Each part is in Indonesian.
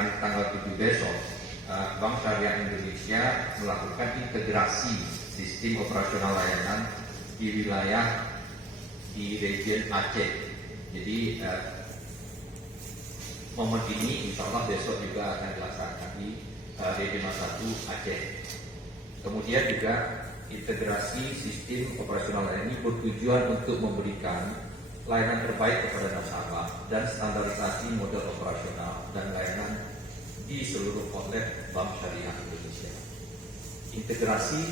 dengan tanggal 7 besok, Bank Syariah Indonesia melakukan integrasi sistem operasional layanan di wilayah di region Aceh. Jadi momen ini insya Allah besok juga akan dilaksanakan di regional 1 Aceh. Kemudian juga integrasi sistem operasional layanan ini bertujuan untuk memberikan layanan terbaik kepada nasabah dan standarisasi model operasional dan layanan di seluruh outlet Bank Syariah Indonesia. Integrasi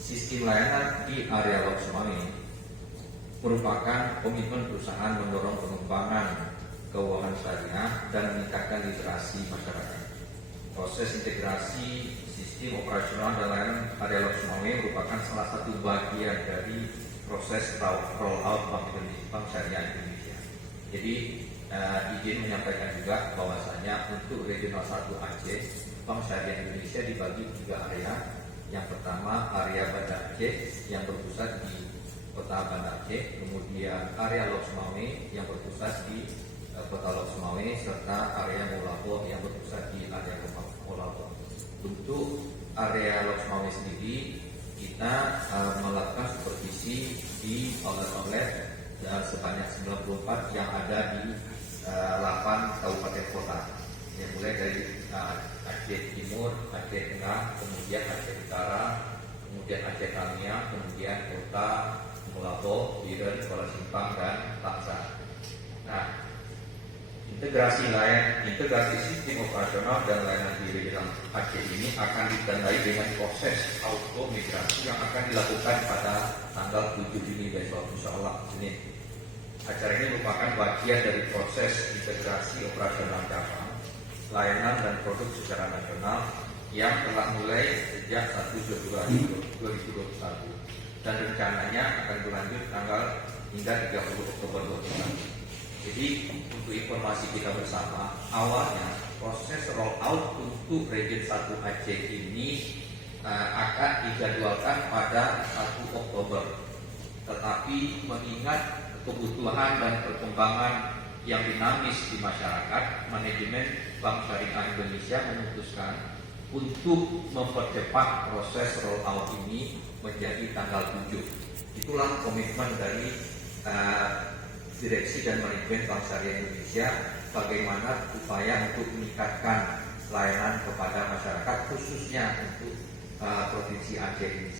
sistem layanan di area Lok Sumawe merupakan komitmen perusahaan mendorong pengembangan keuangan syariah dan meningkatkan literasi masyarakat. Proses integrasi sistem operasional dan layanan area Lok Sumawe merupakan salah satu bagian dari proses rollout Bank Syariah Indonesia. Jadi izin menyampaikan juga bahwasanya untuk regional 1 Aceh, Bank Syariah Indonesia dibagi 3 area. Yang pertama area Banda Aceh yang berpusat di Kota Banda Aceh, kemudian area Lok Sumawe yang berpusat di Kota Lok Sumawe, serta area Mulapo yang berpusat di area Mulapo. Untuk area Lok Sumawe sendiri, kita melakukan supervisi di outlet-outlet sebanyak 94 yang ada di 8 kabupaten kota, yang mulai dari Aceh Timur, Aceh Tengah, kemudian Aceh Utara, kemudian Aceh Tamiang, kemudian Kota Mulapo, Biren, Kuala Simpang, dan Laksa. Nah, integrasi sistem operasional dan layanan di regional Aceh ini akan ditandai dengan proses auto migrasi yang akan dilakukan pada tanggal 7 Juni besok, insya Allah Senin. Acara ini merupakan bagian dari proses integrasi operasional cabang, layanan dan produk secara nasional yang telah mulai sejak 1 Februari 2021 dan rencananya akan berlanjut tanggal hingga 30 Oktober 2021. Jadi untuk informasi kita bersama, awalnya proses rollout untuk region 1 Aceh ini akan dijadwalkan pada 1 Oktober. Tetapi mengingat kebutuhan dan perkembangan yang dinamis di masyarakat, manajemen Bank Syariah Indonesia memutuskan untuk mempercepat proses rollout ini menjadi tanggal 7. Itulah komitmen dari Direksi dan Manajemen Bank Syariah Indonesia bagaimana upaya untuk meningkatkan layanan kepada masyarakat khususnya untuk Provinsi Aceh ini.